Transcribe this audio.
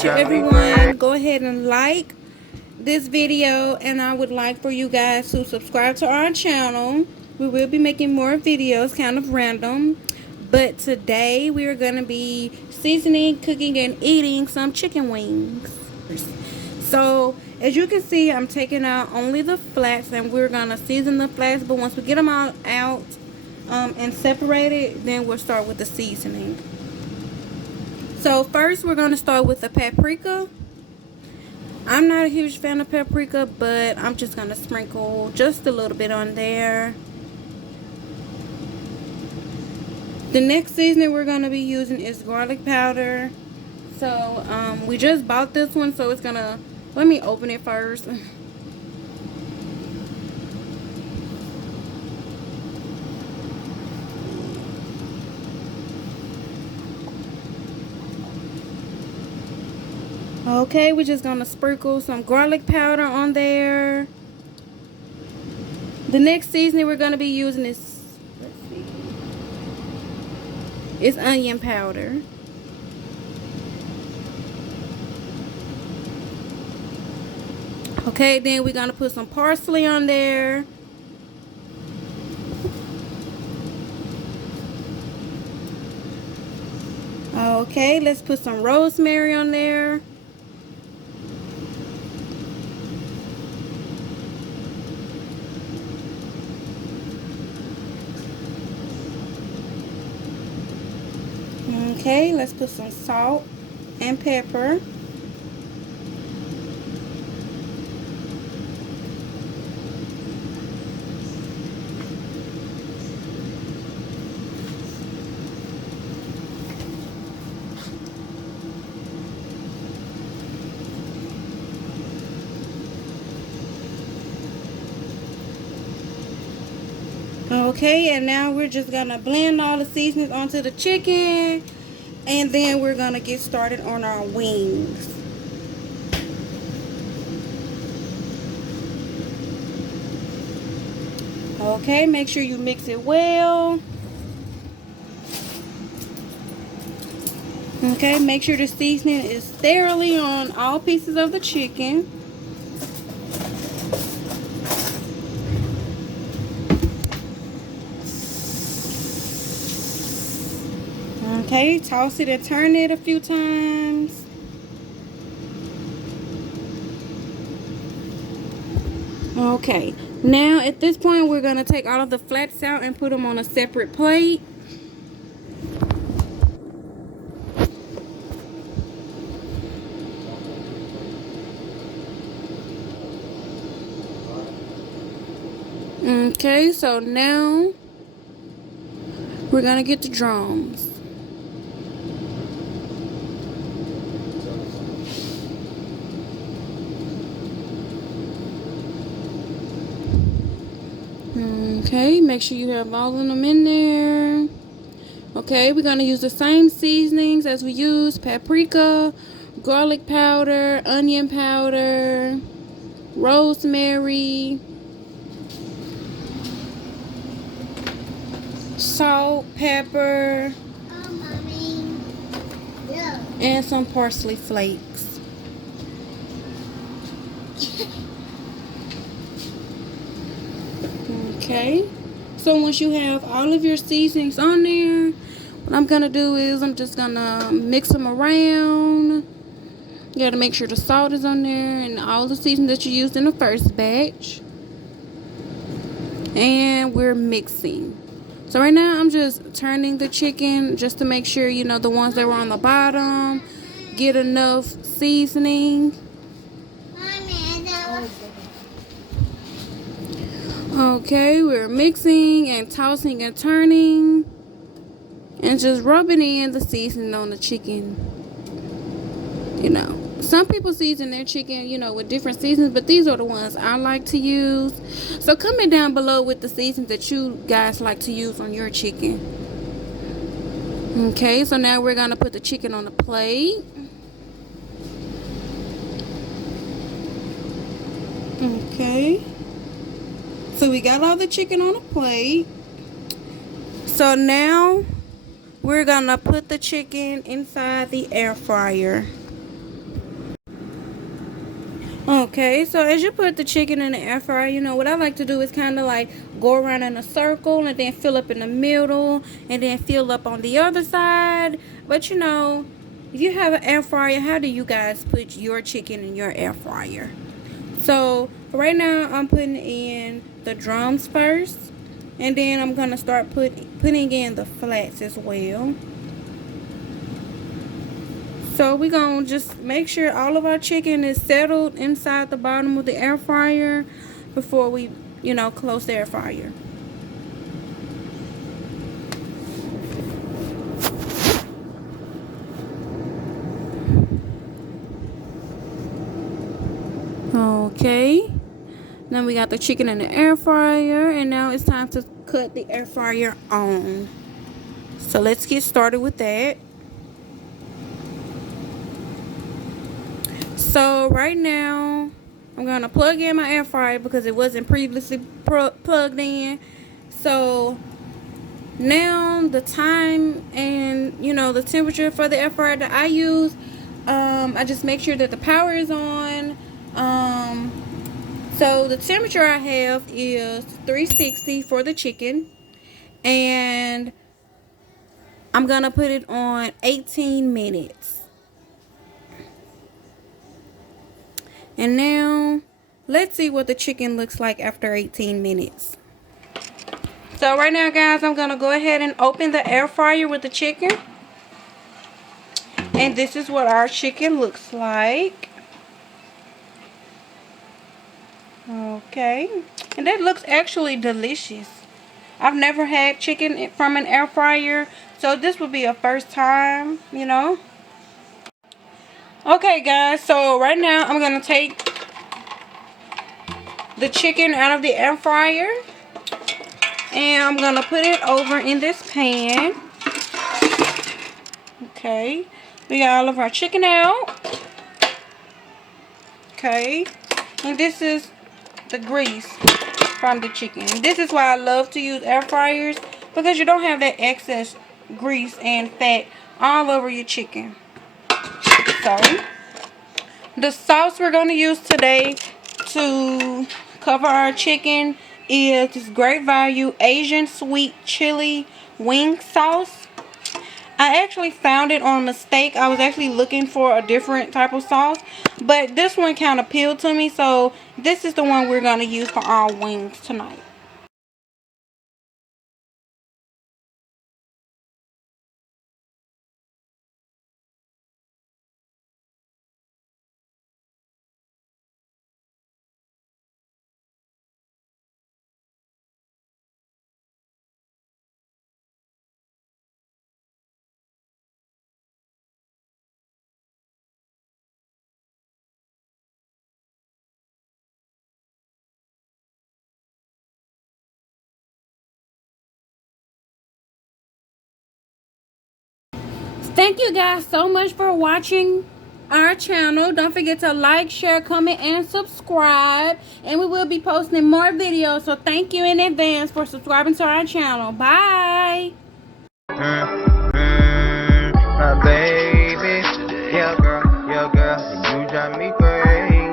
sure everyone go ahead and like this video, and I would like for you guys to subscribe to our channel. We will be making more videos, kind of random, but today we are going to be seasoning, cooking, and eating some chicken wings. So as you can see, I'm taking out only the flats, and we're going to season the flats, but once we get them all out and separated, then we'll start with the seasoning. So first we're going to start with the paprika. I'm not a huge fan of paprika, but I'm just going to sprinkle just a little bit on there. The next seasoning we're going to be using is garlic powder. So we just bought this one, so it's going to, let me open it first. Okay, we're just gonna sprinkle some garlic powder on there. The next seasoning we're gonna be using is, let's see, it's onion powder. Okay, then we're gonna put some parsley on there. Okay, let's put some rosemary on there. Okay, let's put some salt and pepper. Okay, and now we're just gonna blend all the seasonings onto the chicken, and then we're gonna get started on our wings. Okay, make sure you mix it well. Okay, make sure the seasoning is thoroughly on all pieces of the chicken. Okay, toss it and turn it a few times. Okay, now at this point we're going to take all of the flats out and put them on a separate plate. Okay, so now we're going to get the drums. Okay, make sure you have all of them in there. Okay, we're going to use the same seasonings as we used: paprika, garlic powder, onion powder, rosemary, salt, pepper, and some parsley flakes. Okay, so once you have all of your seasonings on there, what I'm gonna do is I'm just gonna mix them around. You gotta make sure the salt is on there and all the seasonings that you used in the first batch, and we're mixing. So right now I'm just turning the chicken just to make sure, you know, the ones that were on the bottom get enough seasoning. Okay, we're mixing and tossing and turning and just rubbing in the seasoning on the chicken. You know, some people season their chicken, you know, with different seasons, but these are the ones I like to use. So comment down below with the seasons that you guys like to use on your chicken. Okay, so now we're gonna put the chicken on the plate. Okay, so we got all the chicken on the plate. So now we're gonna put the chicken inside the air fryer. Okay, so as you put the chicken in the air fryer, you know what I like to do is kind of like go around in a circle and then fill up in the middle and then fill up on the other side. But you know, if you have an air fryer, how do you guys put your chicken in your air fryer? So right now I'm putting in the drums first, and then I'm gonna start putting in the flats as well. So we're going to just make sure all of our chicken is settled inside the bottom of the air fryer before we, you know, close the air fryer. Okay. Then we got the chicken in the air fryer, and now it's time to cut the air fryer on. So let's get started with that. So right now, I'm going to plug in my air fryer because it wasn't previously plugged in. So now the time and, you know, the temperature for the air fryer that I use, I just make sure that the power is on. So the temperature I have is 360 for the chicken, and I'm going to put it on 18 minutes. And now, let's see what the chicken looks like after 18 minutes. So right now, guys, I'm going to go ahead and open the air fryer with the chicken. And this is what our chicken looks like. Okay. And that looks actually delicious. I've never had chicken from an air fryer, so this would be a first time, you know. Okay, guys, so right now I'm going to take the chicken out of the air fryer, and I'm going to put it over in this pan. Okay, we got all of our chicken out. Okay, and this is the grease from the chicken. This is why I love to use air fryers, because you don't have that excess grease and fat all over your chicken. So, the sauce we're going to use today to cover our chicken is this Great Value Asian Sweet Chili Wing Sauce. I actually found it on mistake. I was actually looking for a different type of sauce, but this one kind of appealed to me, so this is the one we're going to use for our wings tonight. Thank you guys so much for watching our channel. Don't forget to like, share, comment, and subscribe. And we will be posting more videos. So thank you in advance for subscribing to our channel. Bye. My baby, yeah girl, you drive me crazy.